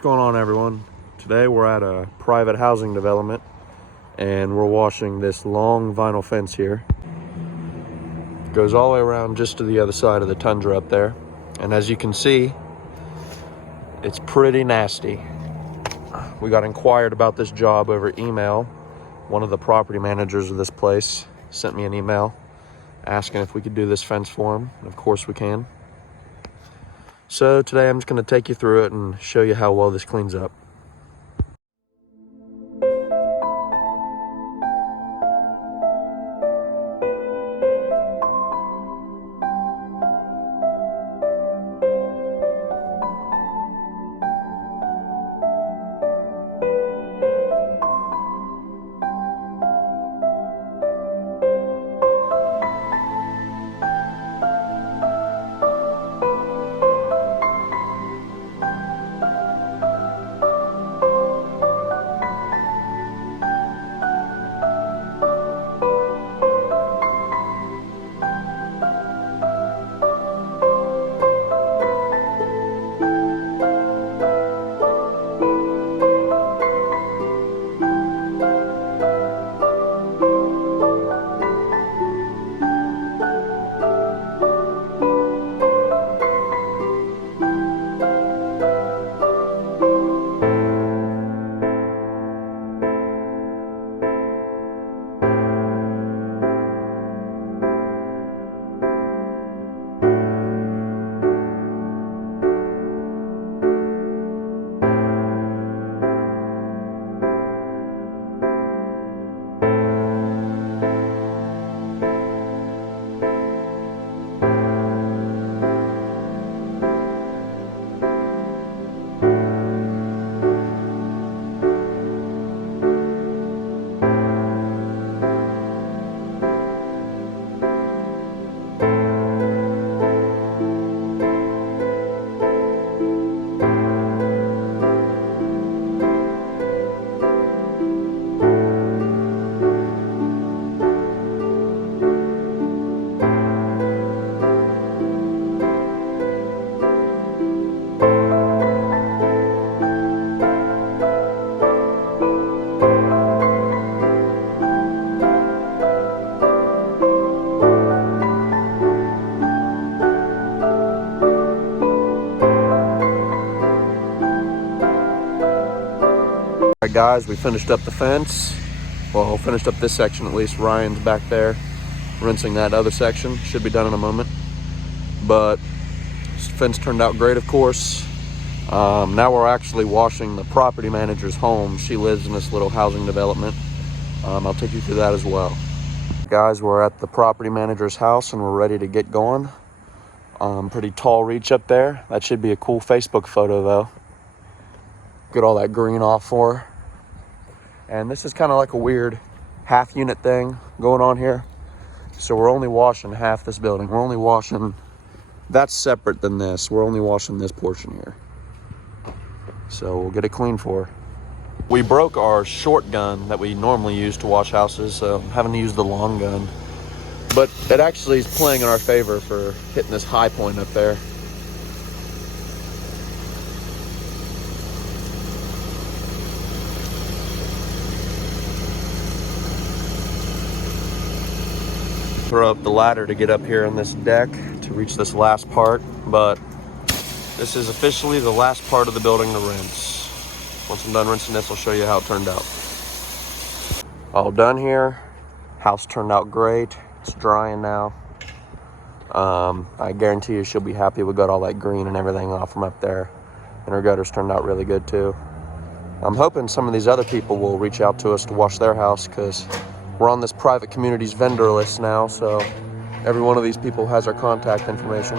What's going on, everyone? Today we're at a private housing development and we're washing this long vinyl fence here. It goes all the way around just to the other side of the tundra up there. And as you can see, it's pretty nasty. We got inquired about this job over email. One of the property managers of this place sent me an email asking if we could do this fence for him. And of course we can. So today I'm just going to take you through it and show you how well this cleans up. Alright guys, we finished up the fence. Well, finished up this section at least. Ryan's back there rinsing that other section. Should be done in a moment. But this fence turned out great, of course. Now we're actually washing the property manager's home. She lives in this little housing development. I'll take you through that as well. Guys, we're at the property manager's house and we're ready to get going. Pretty tall reach up there. That should be a cool Facebook photo though. Get all that green off for her. And this is kind of like a weird half unit thing going on here. So we're only washing half this building. We're only washing, that's separate than this. We're only washing this portion here. So we'll get it clean for her. We broke our short gun that we normally use to wash houses, so I'm having to use the long gun. But it actually is playing in our favor for hitting this high point up there. Throw up the ladder to get up here on this deck to reach this last part, but this is officially the last part of the building to rinse. Once I'm done rinsing this, I'll show you how it turned out. All done here. House turned out great. It's drying now. I guarantee you she'll be happy we got all that green and everything off from up there. And her gutters turned out really good too. I'm hoping some of these other people will reach out to us to wash their house, because we're on this private community's vendor list now, so every one of these people has our contact information.